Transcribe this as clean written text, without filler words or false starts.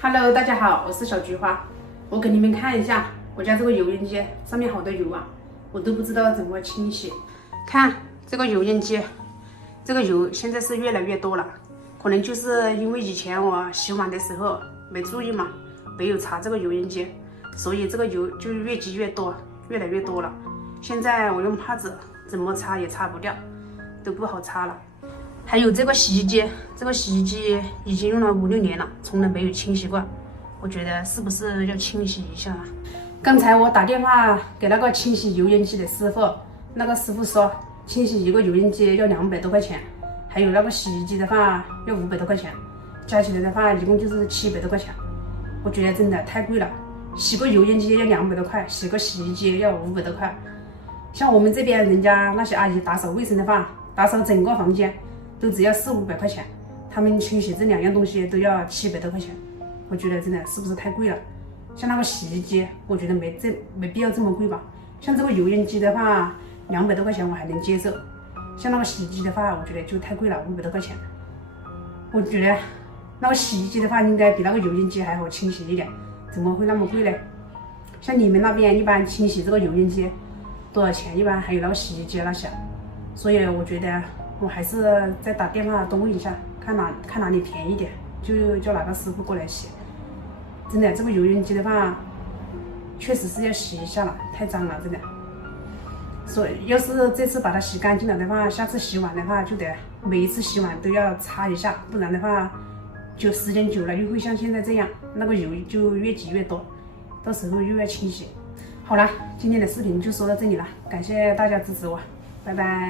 Hello， 大家好，我是小菊花。我给你们看一下我家这个油烟机上面好多油啊，我都不知道怎么清洗。看这个油烟机，这个油现在是越来越多了，可能就是因为以前我洗碗的时候没注意嘛，没有擦这个油烟机，所以这个油就越积越多，越来越多了。现在我用帕子怎么擦也擦不掉，都不好擦了。还有这个洗衣机，这个洗衣机已经用了5、6年了，从来没有清洗过。我觉得是不是要清洗一下啊？刚才我打电话给那个清洗油烟机的师傅，那个师傅说清洗一个油烟机要200多块钱，还有那个洗衣机的话要500多块钱，加起来的话一共就是700多块钱。我觉得真的太贵了，洗个油烟机要200多块，洗个洗衣机要500多块。像我们这边人家那些阿姨打扫卫生的话，打扫整个房间都只要400、500块钱，他们清洗这2样东西都要700多块钱，我觉得真的是不是太贵了？像那个洗衣机，我觉得没必要这么贵吧。像这个油烟机的话，200多块钱我还能接受，像那个洗衣机的话，我觉得就太贵了，500多块钱。我觉得那个洗衣机的话，应该比那个油烟机还好清洗一点，怎么会那么贵呢？像你们那边一般清洗这个油烟机多少钱？一般还有那个洗衣机那些，所以我觉得我还是再打电话多问一下，看哪里便宜点，就叫哪个师傅过来洗。真的，这个油烟机的话，确实是要洗一下了，太脏了，真的。所以要是这次把它洗干净了的话，下次洗碗的话就得每一次洗碗都要擦一下，不然的话，就时间久了又会像现在这样，那个油就越积越多，到时候又要清洗。好了，今天的视频就说到这里了，感谢大家支持我，拜拜。